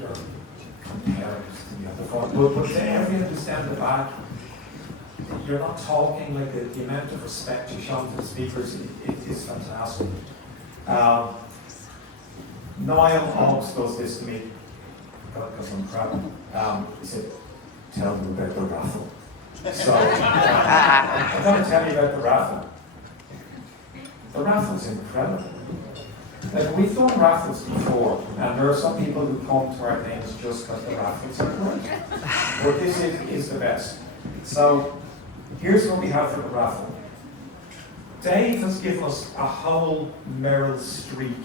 you're comparing to me at the front. But to everyone who's down the back, you're not talking like the amount of respect you show to the speakers is fantastic. Niamh always does this to me because I'm crap. He said, tell them about the raffle. So I'm going to tell you about the raffle. The raffle's incredible. Like, we've done raffles before, and there are some people who come to our things just because the raffles are great. But this is the best. So here's what we have for the raffle. Dave has given us a whole Meryl Streek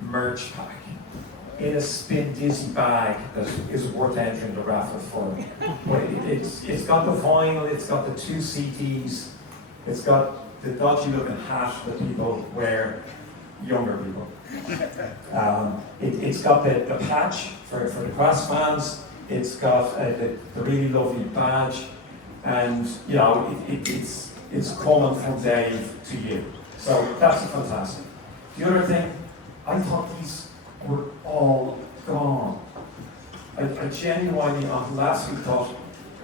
merch pack in a spin dizzy bag that is worth entering the raffle for. But it's got the vinyl, it's got the 2 CDs, it's got the dodgy looking hat that people wear, younger people. It's got the patch for the Quest fans, it's got the really lovely badge, and you know, it's coming from Dave to you. So that's fantastic. The other thing, I thought these were all gone. I genuinely, on last week, thought,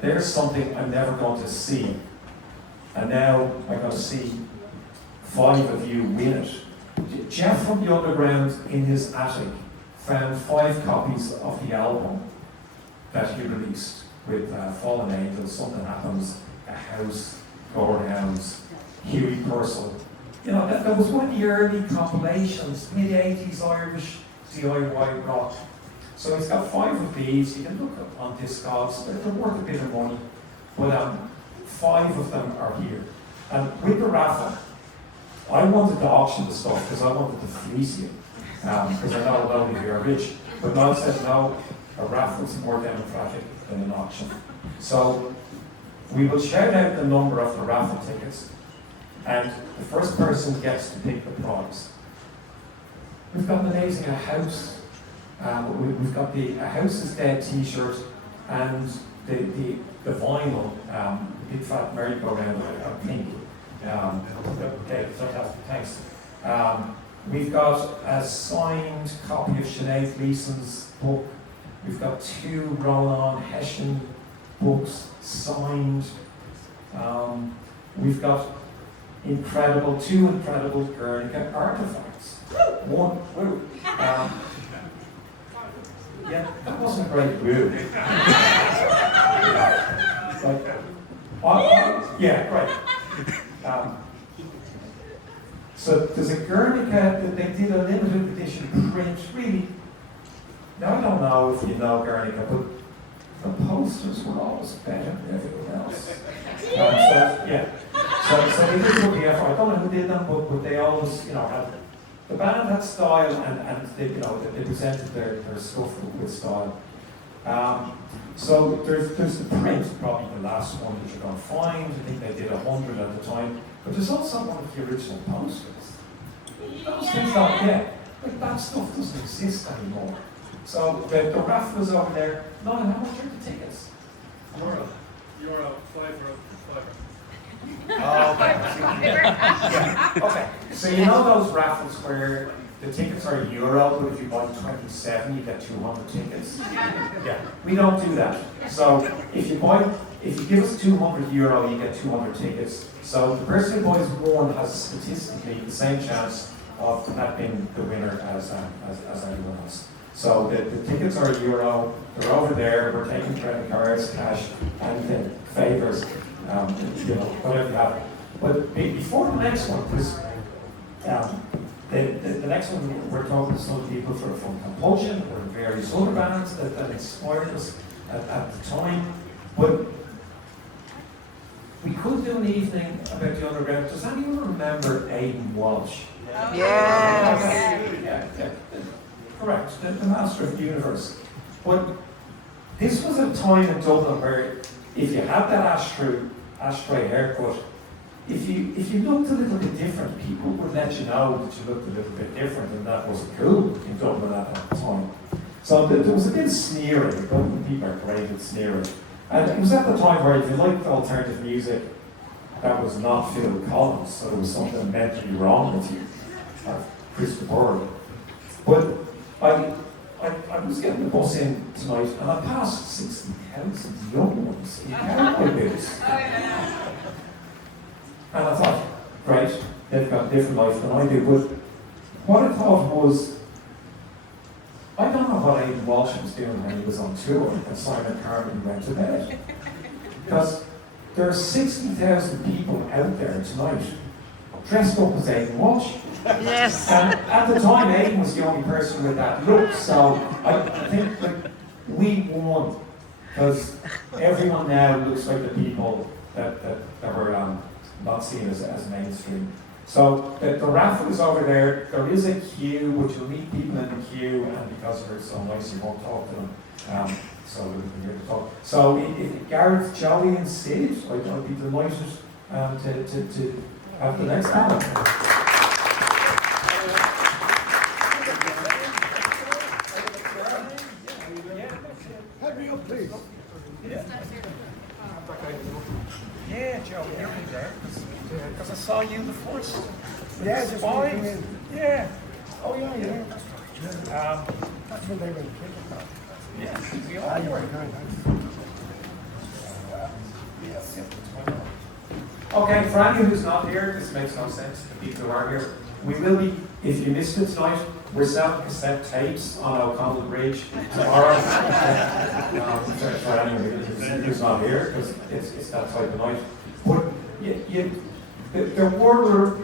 there's something I'm never going to see. And now I'm going to see 5 of you win it. Jeff from The Underground, in his attic, found 5 copies of the album that he released with Fallen Angels, Something Happens, A House, Gorehounds, Huey Purcell. You know, that was one of the early compilations, mid-80s Irish DIY rock. So he's got 5 of these. You can look up on Discogs. They're worth a bit of money. But 5 of them are here. And with the raffle, I wanted to auction the stuff because I wanted to fleece you. Because I know a lot of you are rich. But Noel said, no, a raffle's more democratic than an auction. So we will shout out the number of the raffle tickets, and the first person gets to pick the prize. We've got amazing A House. We've got the A House is Dead t-shirt and the vinyl, Big Fat Merry-Go-Round, pink. Okay, fantastic, thanks. We've got a signed copy of Sinead Gleason's book. We've got 2 Roland Hessian books signed. We've got 2 incredible Guernica artifacts. One, woo. Yeah, that wasn't a great woo. Yeah, great. So there's a Guernica that they did a limited edition print, really. Now I don't know if you know Guernica, but the posters were always better than everyone else. So they did put the effort. I don't know who did them, but they always, had the band had style, and they, they presented their stuff with style. So there's the print, probably the last one that you're going to find. I think they did 100 at the time. But there's also one of the original posters. Those things like that stuff doesn't exist anymore. So the raffle is over there. Nolan, how much are the tickets? Euro, 5 euro. Oh, okay. Yeah. Okay. So you know those raffles where the tickets are €1, but if you buy 27, you get 200 tickets? Yeah. We don't do that. So if you give us €200, you get 200 tickets. So the person who buys 1 has statistically the same chance of not being the winner as anyone else. So the tickets are €1, they're over there, we're taking credit cards, cash, anything, favours, whatever you have. But before the next one, because the next one, we're talking to some people from Compulsion or various other bands that inspired us at the time. But we could do an evening about the Underground. Does anyone remember Aidan Walsh? Yes. Yeah. Correct, the master of the universe. But this was a time in Dublin where if you had that ashtray haircut, if you looked a little bit different, people would let you know that you looked a little bit different, and that wasn't cool in Dublin at that time. So there was a bit of sneering. Dublin people are great at sneering. And it was at the time where if you liked alternative music, that was not Phil Collins, so there was something mentally wrong with you, or Chris Bird. But I I was getting the bus in tonight and I passed 60,000 young ones in cowboy boots. And I thought, great, they've got a different life than I do. But what I thought was, I don't know what Aidan Walsh was doing when he was on tour and Simon Carmody went to bed. Because there are 60,000 people out there tonight dressed up as Aidan Walsh. Yes. And at the time, Aidan was the only person with that look, so I think that we won, because everyone now looks like the people that were not seen as mainstream. So the raffle is over there. There is a queue, but you'll meet people in the queue, and because they're so nice, you won't talk to them. So we'll be here to talk. So if Garret, Joey, and Sid, I'd be delighted to have the next panel. Please. Yeah, Joe, you're in there. Because I saw you the first. Yeah, just Fine. in. Yeah. Oh, yeah. That's when they were kicked. Yeah. We Ah, all you were. were good. Okay, for anyone who's not here, this makes no sense to people who are here. We will be, if you missed it tonight, we're selling cassette tapes on O'Connell Bridge tomorrow. For anyone who's not here, because it's that type of night. But there were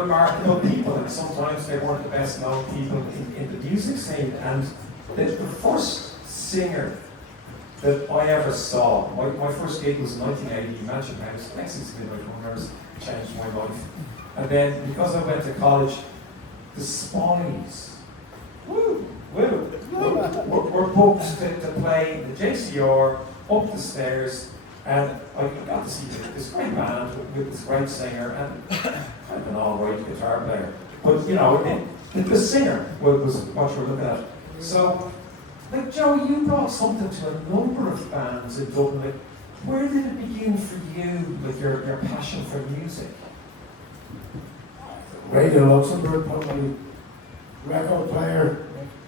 remarkable people, and sometimes they weren't the best known people in the music scene. And the first singer that I ever saw, my first gig was in 1980, Mansion House, Lexington Midnight Runners, changed my life. And then, because I went to college, the Spies were booked to play the JCR up the stairs, and I got to see this great band with this great singer and kind of an all-right guitar player. But you know, the singer was what you were looking at. So, like Joe, you brought something to a number of bands in Dublin. Like, where did it begin for you, with your passion for music? Radio Luxembourg, probably record player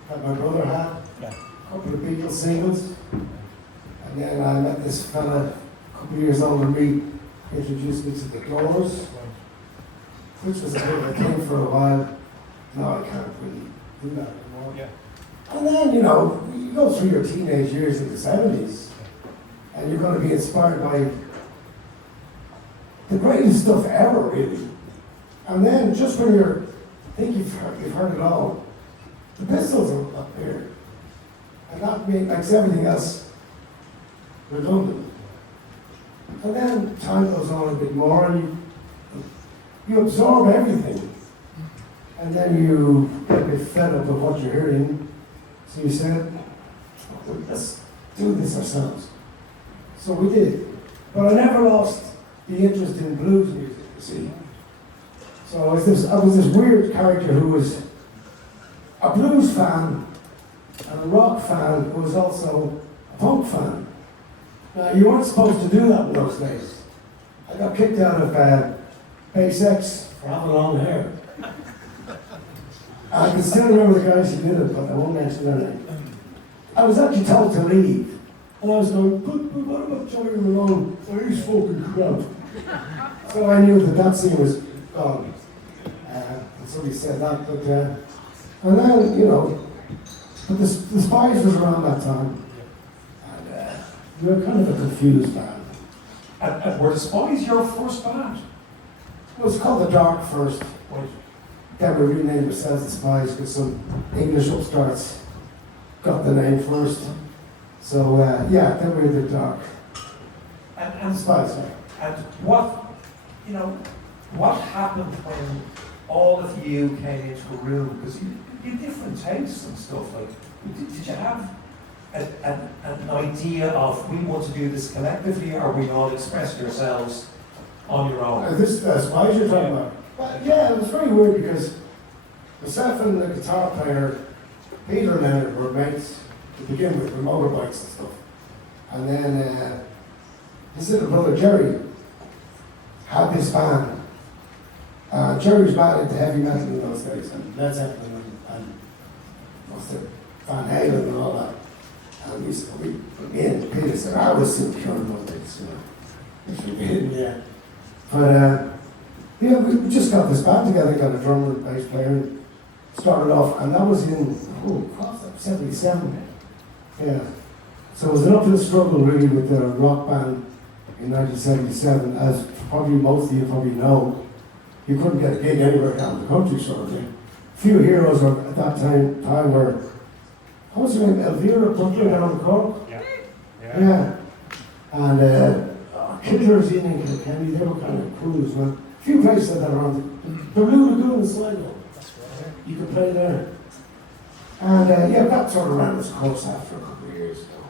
that my brother had. Yeah. A couple of Beatles singles. And then I met this fella, a couple of years older than me, introduced me to the Doors, which was a bit of a thing for a while. Now I can't really do that anymore. Yeah. And then, you know, you go through your teenage years in the 70s, and you're going to be inspired by the greatest stuff ever, really. And then, just when you think you've heard it all, the Pistols are up there. And that makes everything else redundant. And then time goes on a bit more, and you absorb everything. And then you get a bit fed up of what you're hearing. So you said, let's do this ourselves. So we did. But I never lost the interest in blues music, you see. So I was this weird character who was a blues fan and a rock fan who was also a punk fan. Now, you weren't supposed to do that in those days. I got kicked out of Base X for having long hair. I can still remember the guys who did it, but I won't mention their name. I was actually told to leave. And I was going, but what about Joey Malone? Oh, he's fucking crap. So I knew that scene was gone. And somebody said that, but, and then, you know, but the Spies was around that time. And we were kind of a confused band. And were the Spies your first band? It was called The Dark first. Right. Then we renamed ourselves The Spies because some English upstarts got the name first. So, yeah, then we were The Dark. And Spies, right? And what happened when all of you came into a room? Because you had different tastes and stuff. Like, did you have an idea of, we want to do this collectively, or we all expressed yourselves on your own? This Spies you're talking about? Well, yeah, it was very weird because myself and the guitar player, Peter and Leonard, were mates to begin with motorbikes and stuff. And then his little brother Jerry had this band. Jerry was bad into heavy metal in those days, and Led Zeppelin and what's the Van Halen and all that. And me and Peter said, I was still killing Mondays, you know. Which we did, yeah. But, yeah, we just got this band together, got a drummer and bass player, started off, and that was in, 77. Yeah. So it was an uphill struggle really with the rock band in 1977, as probably most of you probably know. You couldn't get a gig anywhere down the country sort of thing. Few heroes at that time were, what was her name, Elvira Butler down in Cork? Yeah. And Killers in Kilkenny, they were kind of cool as well. A few places like that around the Blue Lagoon in Sligo. You could play there. And yeah, that sort of ran its course after a couple of years ago.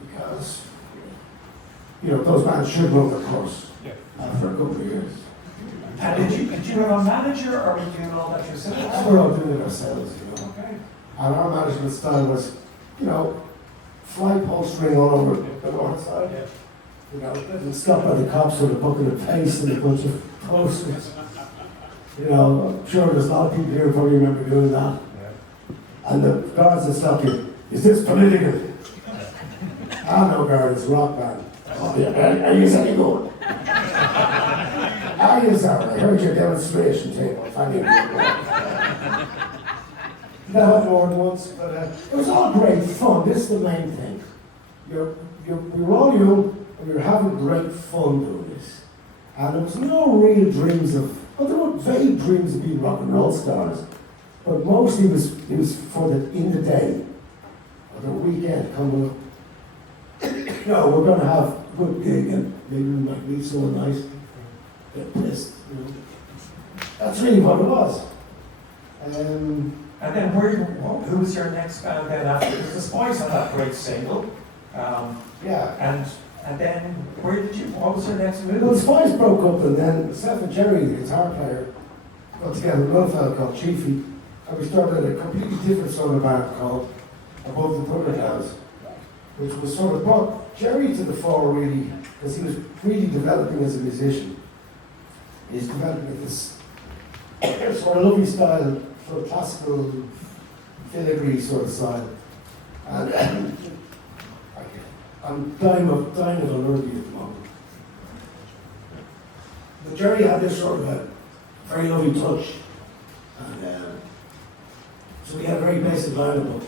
Because, you know, those bands should run their course after a couple of years. And did you have a manager, or were you doing all that yourself? We're all doing it ourselves, you know. Okay. And our management style was, you know, fly postering all over the north side. Yeah. You know, didn't stop by the cops with a bucket of paste and a bunch of posters. You know, I'm sure there's a lot of people here who probably remember doing that. Yeah. And the guards that stop you, is this political? No, guard, it's rock band. Oh, yeah. Are you any good? You sorry, I heard your demonstration tape. That more than once, but it was all great fun. This is the main thing. We were all young and we were having great fun doing this. And there was no real dreams of, well, there were vague dreams of being rock and roll stars, but mostly it was for in the day, or the weekend coming up. No, we're going to have a good gig and maybe we might meet someone nice. Get pissed, you know. That's really what it was. And then who was your next band then after? Because the Spice had that great single. Yeah. And then what was your next move? Well, the Spice broke up and then myself and Jerry, the guitar player, got together with another fellow called Chiefy, and we started a completely different sort of band called Above the Thunderclouds, which was sort of brought Jerry to the fore really, because he was really developing as a musician. He's developing this sort of lovely style, sort of classical, filigree sort of style. And I'm dying of allergy at the moment. But Jerry had this sort of a very lovely touch. And so we had a very basic lineup of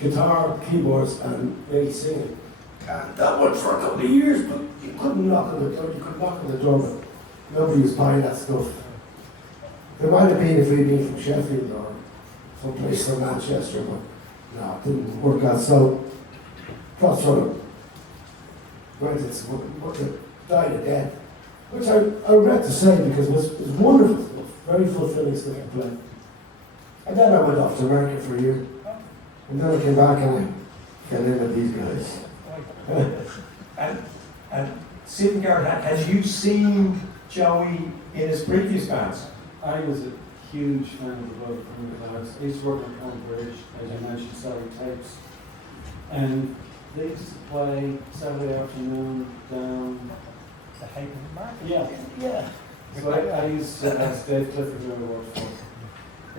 guitar, keyboards, and maybe singing. And that went for a couple of years, but you couldn't knock on the door. You could knock on the door, but nobody was buying that stuff. There might have been if we'd been from Sheffield or someplace from Manchester, but no, it didn't work out. So that sort of went to died a death, which I regret to say because it was wonderful stuff, very fulfilling stuff to play. And then I went off to America for a year, and then I came back and I fell in with these guys. and Sid and Garret, had you seen Joey in his previous bands? I was a huge fan of the brother from the class. I used to work on Bunbury, as I mentioned, selling tapes. And they used to play Saturday afternoon down The Haven Market? Yeah. So I used to ask Dave Clifford, who I worked for,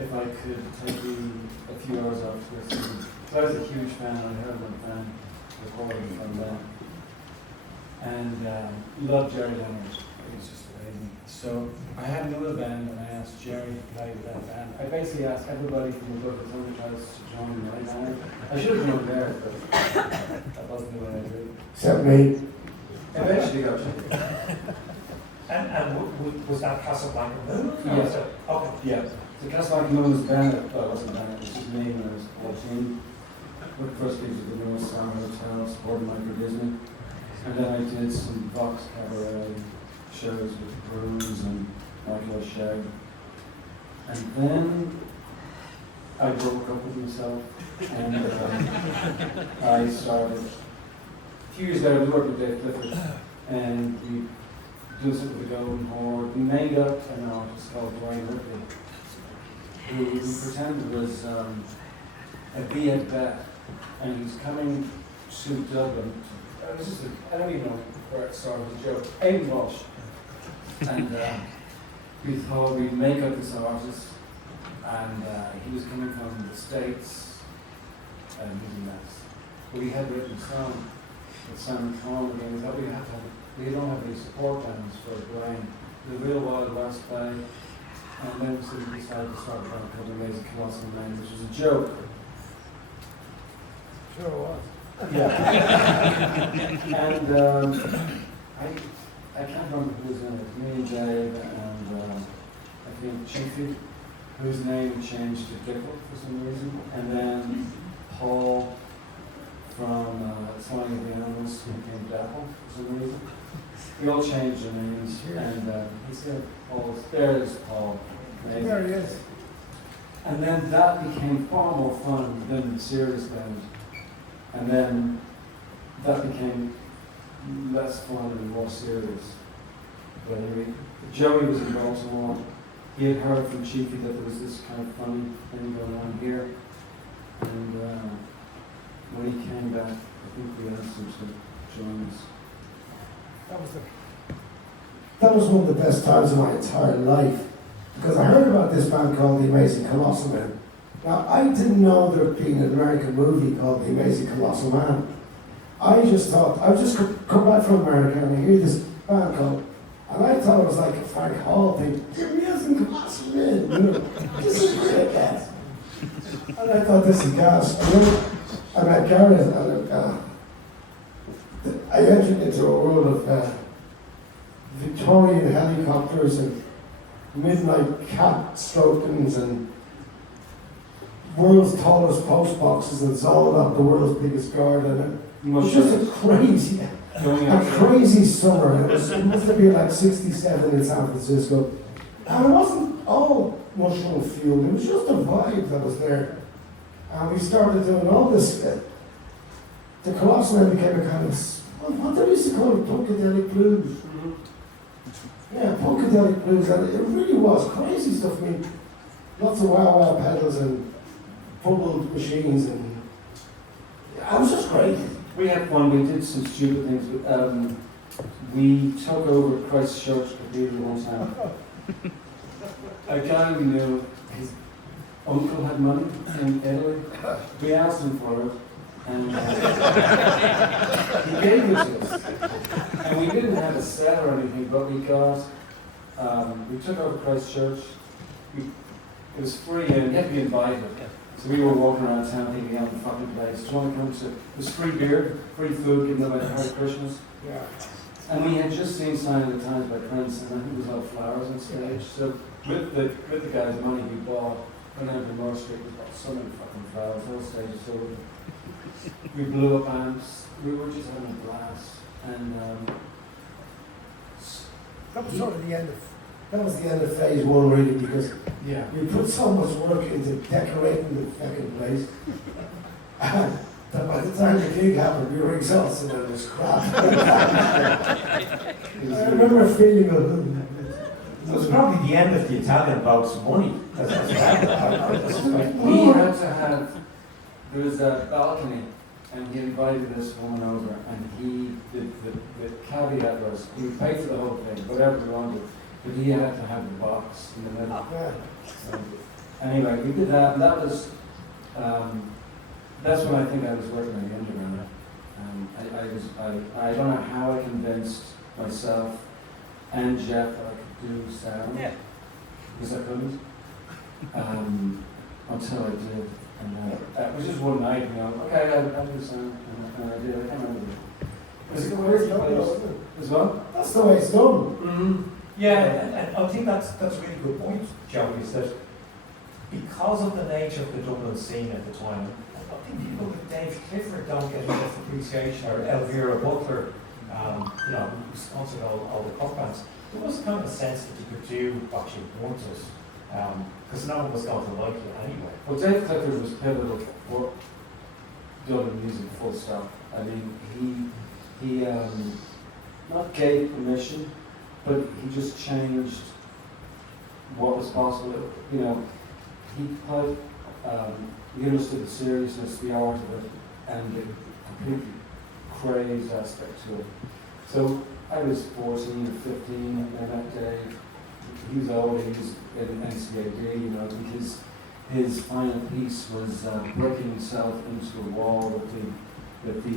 if I could take a few hours off to listen. So I was a huge fan, I heard my fan recording from them. And loved Jerry Leonard. He was just amazing. So I had another band and I asked Jerry to play with that band. I basically asked everybody from the Brother Thunderclouds to join my band. I should have joined theirs, but that wasn't the way I did it. Except me. Eventually got you. And was that Casablanca Moon? Yes. Okay. Yeah. The Casablanca Moon was band, well, it wasn't band, it was his name when I was 14. But first gigs at the North Star Hotel, supporting Michael Disney. And then I did some Vox Cabaret shows with Bruce and Michael O'Shea. And then I broke up with myself and I started, a few years later I was working with Dave Clifford and we did something with the Golden Horde. We made up an artist called Dwayne Ripley who pretended was a Viet vet and he was coming to Dublin. I don't even know where it started, it was a joke. Aidan Walsh. And we thought we'd make up this artist and he was coming from the States and using that. We had written a song with Simon Cohen again that we don't have any support bands for Brian. The Real Wild West play, and then so we decided to start a band called Amazing Colossal Man, which was a joke. Sure was. Yeah. And I can't remember who was in it. Me and Dave and I think Chiefy, whose name changed to Dipple for some reason, and then Paul from Song of the Animals who became Dapple for some reason. We all changed their names, and he's there. There's Paul. There he is. And then that became far more fun than the serious band. And then that became less fun and more serious. But anyway, Joey was in Baltimore. He had heard from Chiefy that there was this kind of funny thing going on here. And when he came back, I think we asked him to join us. That was one of the best times of my entire life, because I heard about this band called The Amazing Colossal Man. Now, I didn't know there had been an American movie called The Amazing Colossal Man. I just thought, I was just come back from America and I hear this band called, and I thought it was like a Frank Hall thing, The Amazing Colossal Man, you know, this is great, guys. And I thought, this is gas. And then I met Garret, and I entered into a world of Victorian helicopters and midnight cat strokings and world's tallest post boxes, and it's all about the world's biggest garden. It was just a crazy summer. It must have been like 67 in San Francisco. And it wasn't all mushroom fueled, it was just a vibe that was there. And we started doing all this. The Colossal Man became a kind of, what they used to call it, punkadelic blues. Yeah, punkadelic blues, and it really was crazy stuff. I mean, lots of wow pedals and bubbled machines, and it was just great. We had fun. We did some stupid things. We took over Christchurch Cathedral one time. A guy we knew, his uncle had money in Italy. We asked him for it, and he gave it to us. And we didn't have a set or anything, but we got, we took over Christchurch. It was free, and you had to be invited. So we were walking around town thinking, I'm the fucking place. Do you want to come to, it was free beer, free food, given away at Christmas. Yeah. And we had just seen Sign of the Times by Prince, and I think it was all flowers on stage. So with the guy's money we bought, went out to Meryl Streek, we bought so many fucking flowers on stage. So we blew up amps. We were just having a blast. And That was sort of the end of. That was the end of phase one, really, because yeah, we put so much work into decorating the fucking place that by the time the gig happened, we were exhausted and it was crap. I remember feeling It was probably the end of the Italian bout's money. we had to have, there was a balcony, and he invited this woman over, and the caveat was, he would pay for the whole thing, whatever we wanted, but he had to have the box in the middle. Yeah. So, anyway, we did that, and that was, that's when I think I was working on the Underground. I don't know how I convinced myself and Jeff that I could do sound, because I couldn't, until I did. And it was just one night, you know, okay, I'll do sound, and I did. I can't remember. That's the way it's done. As well? That's the way it's done. Mm-hmm. Yeah, and I think that's a really good point, Joe, is that because of the nature of the Dublin scene at the time, I think people like Dave Clifford don't get enough appreciation, or Elvira Butler, you know, who sponsored all the pop bands. There was kind of a sense that you could do what you wanted, because no one was going to like you anyway. Well, Dave Clifford was pivotal for Dublin music, full stop. I mean, he not gave permission, but he just changed what was possible. You know, he put, he understood the seriousness, the art of it, and the completely crazed aspect to it. So I was 14 or 15 when I met Dave. He was older, he was in NCAD, you know, because his final piece was breaking himself into a wall that the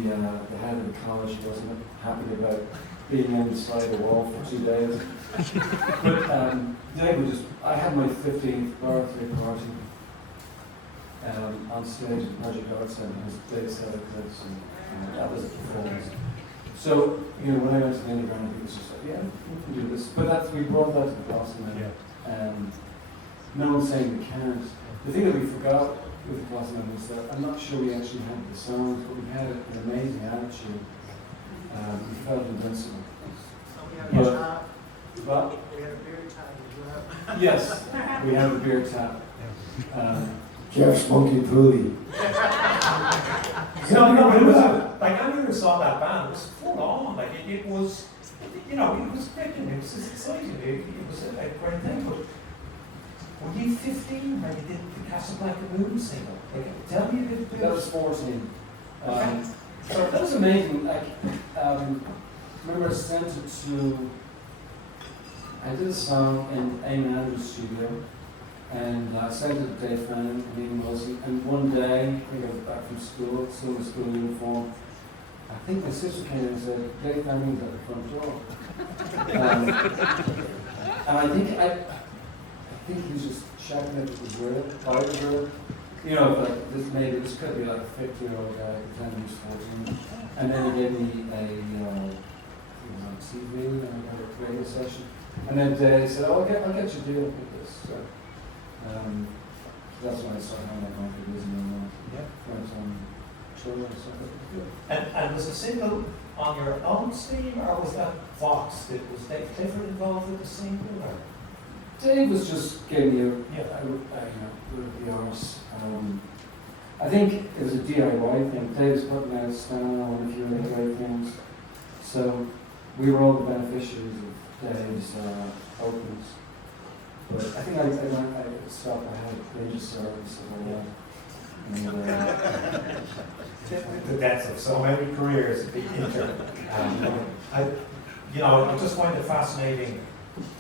head of the college wasn't happy about being inside the wall for 2 days. But Dave was just, I had my 15th birthday party on stage at the Project Arts Centre, as Dave said, and that was a performance. So, you know, when I went to the Underground, I think it was just like, yeah, we can do this. But we brought that to the Colossal, and no one's saying we can't. The thing that we forgot with the Colossal was that I'm not sure we actually had the songs, but we had an amazing attitude. We felt invincible. So we have a tap. But We have a beer tap as well. yes, we have a beer tap. Jeff Spunky Pooley. No, but it was like I never saw that band. It was full on. Like it was, you know, it was great. It was just exciting. It was a great thing. But were you 15 when you did the Casablanca Moon single? Like, tell me a bit. That was 14. So that was amazing. Like, remember I sent it to. I did a song in Amy Andrews' studio, and I sent it to Dave Fanning and Ian Wilson. And one day, I think I was back from school, still in the school uniform. I think my sister came in and said, Dave Fanning's at the front door. And I think he was just checking if it was real, I was real. You know, like this could be like a 50-year-old guy pretending he's 14. And then he gave me a TV and I had a radio session. And then he said, "Oh, I'll get you a deal with this." So that's when I started having that confidence and went on tour and stuff. And was the single on your own steam, or was that Vox? Was Dave Clifford involved with the single? Or? Dave was just gave me the arse. I think it was a DIY thing. Dave's putting out a stand on a few of the great things. So we were all the beneficiaries of Dave's opens. But I think I stopped. I had religious service and all that. The deaths of so many careers at the intern. I just find it fascinating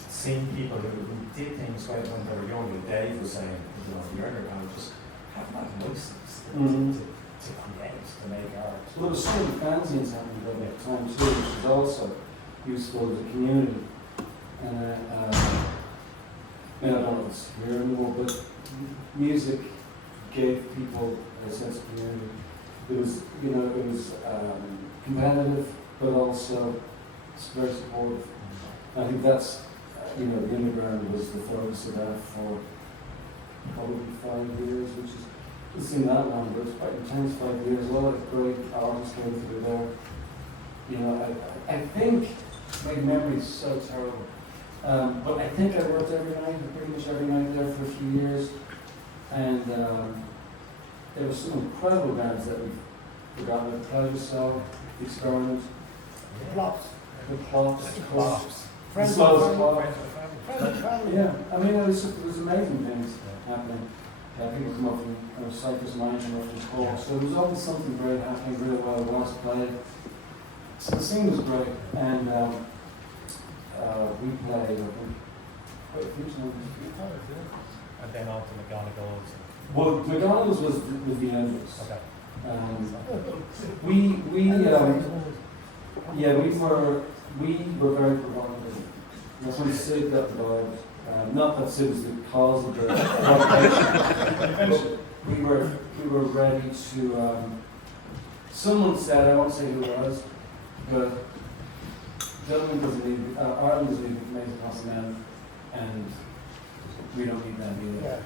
seeing people who did things when they were younger. Dave was saying, the underground just have that license to create, to make art. Well, there was so many fanzines happening at that time too, which was also useful as a community. And I don't know if it's here anymore, but music gave people a sense of community. It was, competitive, but also very supportive. I think that's, the Underground was the focus of that for probably 5 years, which is, it's seen that long, but it's quite intense 5 years. A lot of great artists came through there. I think, my memory is so terrible, but I think I worked every night, pretty much every night there for a few years, and there were some incredible bands that we've forgotten, the Pleasure Cell, The Experiment, The Plops, Friends Slows of Clock. family. Yeah, I mean, it was amazing things happening. People come up from Cyprus Mine and up from Cork, so there was always something great happening really well. The last play. So the scene was great, and we played quite a few times. And then on to McDonald's. Well, McDonald's was the entrance. Okay. We were very provocative. That's when Sid got involved. Not that Sid was the cause of the provocation. we were ready to. Someone said, I won't say who it was, but Dublin doesn't need, Ireland doesn't need amazing cost men, and we don't need them either. Yeah.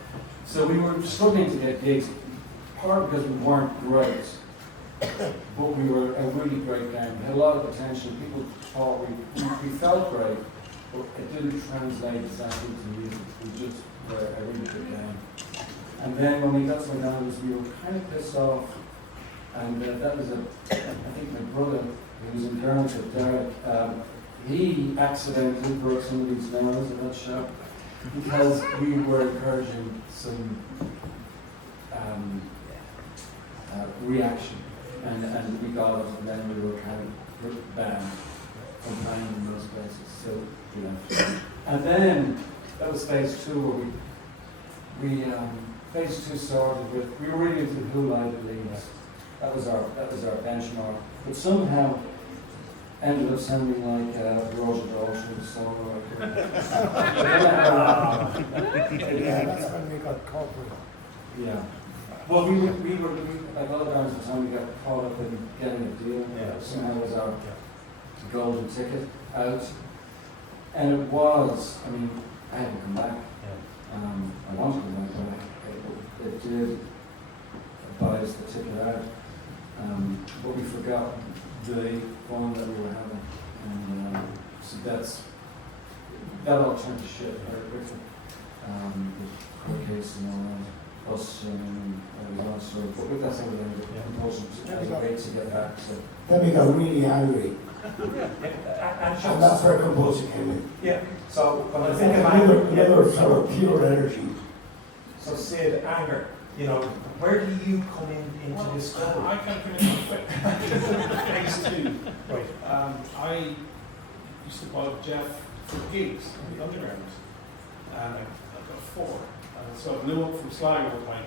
So we were struggling to get gigs, part because we weren't great, but we were a really great band. We had a lot of potential. People thought we felt great, but it didn't translate exactly to music. We just were a really good band. And then when we got to McDonald's, we were kind of pissed off. And that was I think my brother, who was in Garret with Garret, he accidentally broke somebody's nose in that show because we were encouraging some reaction, and we got it, and then we were kind of banned from playing in those places. So, and then that was phase 2 where we phase 2 started with, we were really into the Who Live Leagues. That was our benchmark. But somehow ended up sounding like Roger Daltrey's solo. Yeah, that's when we got corporate. Yeah. Well, we were like other bands at the time, we got caught up in getting a deal. Yeah. Somehow it was our golden ticket out. And it was, I mean, I had to come back. I wanted to come back, but it did buy us the ticket out. But we forgot the fun that we were having. And so that all turned to shit very quickly. The court case and all that. Us and all that sort of, but that's everything. Compulsion was great to get back. So. Then we got really angry, And and that's where Compulsion came in. Yeah, so when I I think think of another sort of pure energy. so Sid, anger, you know, where do you come into this story? I can't come into phase 2. Right. I used to follow Jeff for gigs in the Underground, and I got 4. So I blew up from Sligo with my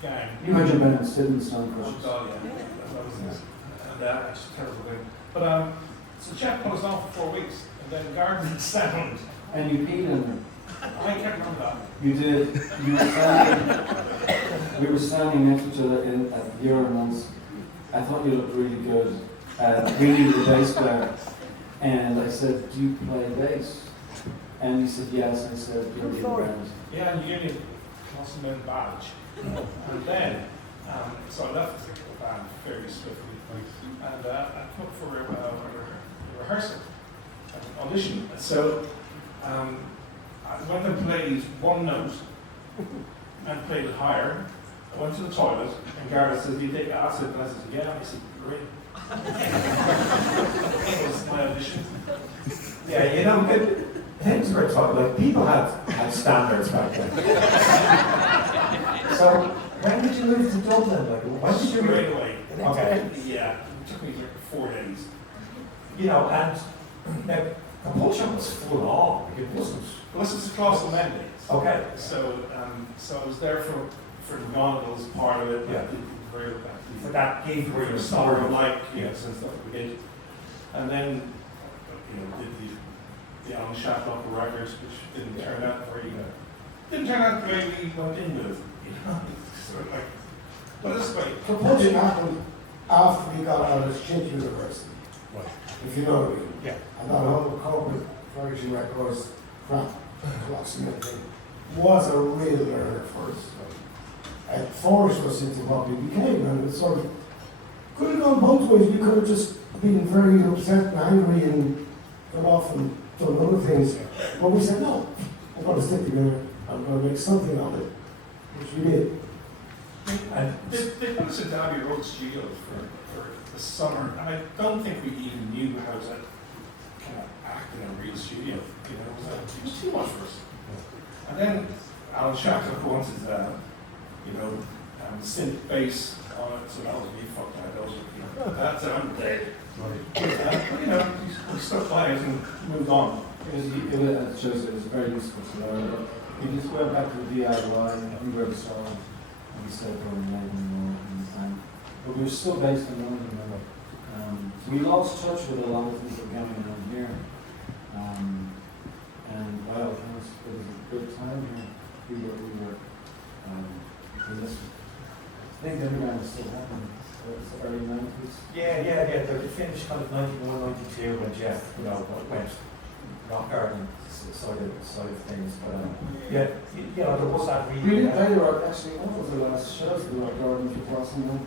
gang. You had your band Sid and Stone Oh Crushers. God, yeah. That was nice. And it's a terrible thing. But so Jeff put us on for 4 weeks, and then Garret and Sound. And you peed in them. I can't remember that. You did. You were standing. We were standing next to each other at the urinals. I thought you looked really good. We needed a bass player, and I said, "Do you play bass?" And he said, "Yes." I said, "You're in the band." Yeah, and you gave me a Colossal badge. And then, so I left the band fairly swiftly. And I come up for a rehearsal, an audition. So I went and played one note and played it higher. I went to the toilet and Garret said, "Do you take acid?" And I said, "Yeah." I said, "Great." That was my audition. Yeah, you know, things were talking like people had standards back then. So when did you move to Dublin? Like, when did you Straight move? away. Okay. Yeah, it took me like 4 days. You know, and now, Compulsion was full on. Like, it wasn't. Well, this is the Colossal Monday. Okay. So I was there for McDonald's part of it. Yeah. Very For that gig where you summer started. like and stuff that we did, and then did the Alan Shatlock records, which didn't turn out the way we went in with. Sort of like, but this way. Compulsion happened after we got out of Shit University, Right. if you know what I mean. Yeah. And that whole corporate Virgin Records crap, approximately, was a real learner for us. It forced us into what we became, and it sort of could have gone both ways. We could have just been very upset and angry and got off and done other things. But we said, no, I'm going to stick together. I'm going to make something of it, which we did. And They put us in Abbey Road Studio for the summer, and I don't think we even knew how to kind of act in a real studio. It was too much for us. And then Alan Shatlock wanted synth bass on it, so that was me. Fuck that, that's I'm dead. We stuck by it and moved on. It shows it was very useful to learn. We just went back to the DIY, we were the song, and we started going live and more in the time. But we were still based in London, remember. We lost touch with a lot of things that were going on here. And well, it was a good time here. We were I think the Underground is still happening. It's the early 90s. yeah. They finished kind of 91, 92 when Jeff, went rock garden side of things. But there was that We really. didn't play the rock, actually, what was the last show for the Rock Garden for Crossing then?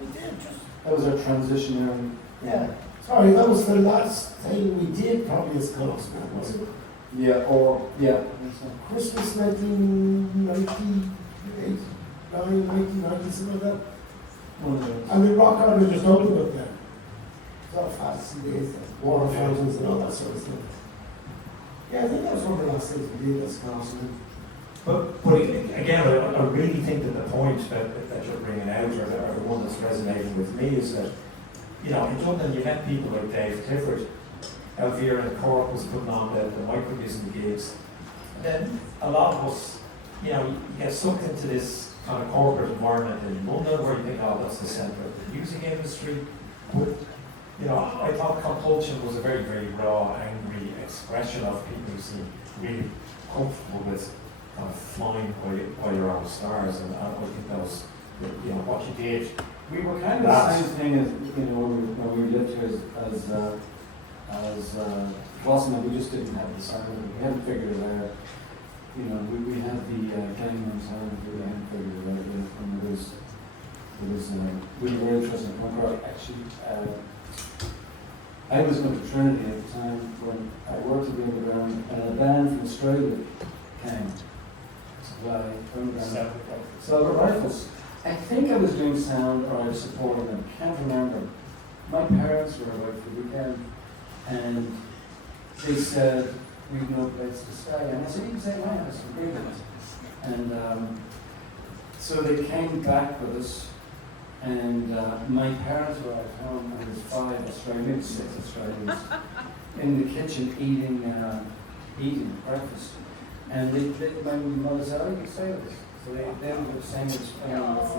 We did, just. That was our transitionary. Yeah. Sorry, that was the last thing we did, probably as Colossal, wasn't it? Yeah, Christmas 1998, 1990, something like that. one of those. And the rock garden just opened up there. It's all fancy days, water fountains and all that sort of stuff. Yeah, I think that was one of the last things we did as Colossal. But again, I really think that the point that you're bringing out, or the one that's resonating with me, is that in Dublin you met people like Dave Clifford, Elvira and Cork was putting on the microbism gigs. And then a lot of us, you know, you get sucked into this kind of corporate environment in London where you think, oh, that's the centre of the music industry. But, you know, I thought Compulsion was a very, very raw, angry expression of people who seem really comfortable with kind of flying by your own stars, and I think that was, you know, what you did. We were kind of the same thing as, you know, when we lived here as Colossal, we just didn't have the sound. We hadn't figured it out. You know, we had the Guernica sound, we hadn't figured it out yet. And we were interested in punk rock. Actually, I was going to Trinity at the time when I worked at the Underground, and a band from Australia came to play Underground. Silver Rifles. I think I was doing sound or I was supporting them. Can't remember. My parents were away for the weekend, and they said, "We've no place to stay." And I said, "You can stay at my house for England." And so they came back with us, and my parents were at home, and there was 5 Australians, maybe 6 Australians, in the kitchen eating breakfast. And my mother said, "Oh, you can stay with us." So they were saying this for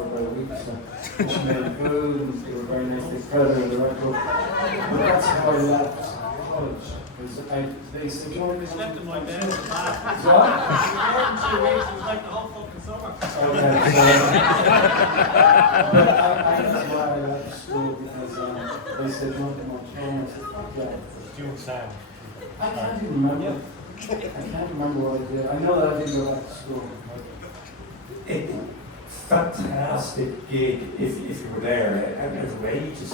about a week or so. They made food, and they were very nice. They fed her the right book. But that's how I left college. They said, "You want to Slept in my bed in the bath. What? More than 2 weeks, it was like the whole fucking summer. Okay, so, but that's why I left school, because they said, "You want to come on tour?" And I said, "Fuck yeah." Doing sound. I can't even remember. I can't remember what I did. I know that I didn't go back to school. Fantastic gig if you were there. Outrageous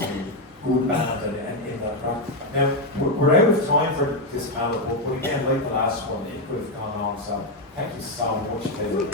good band and in that rock. Now we're out of time for this panel, but again, like the last one, it could have gone on. So thank you so much to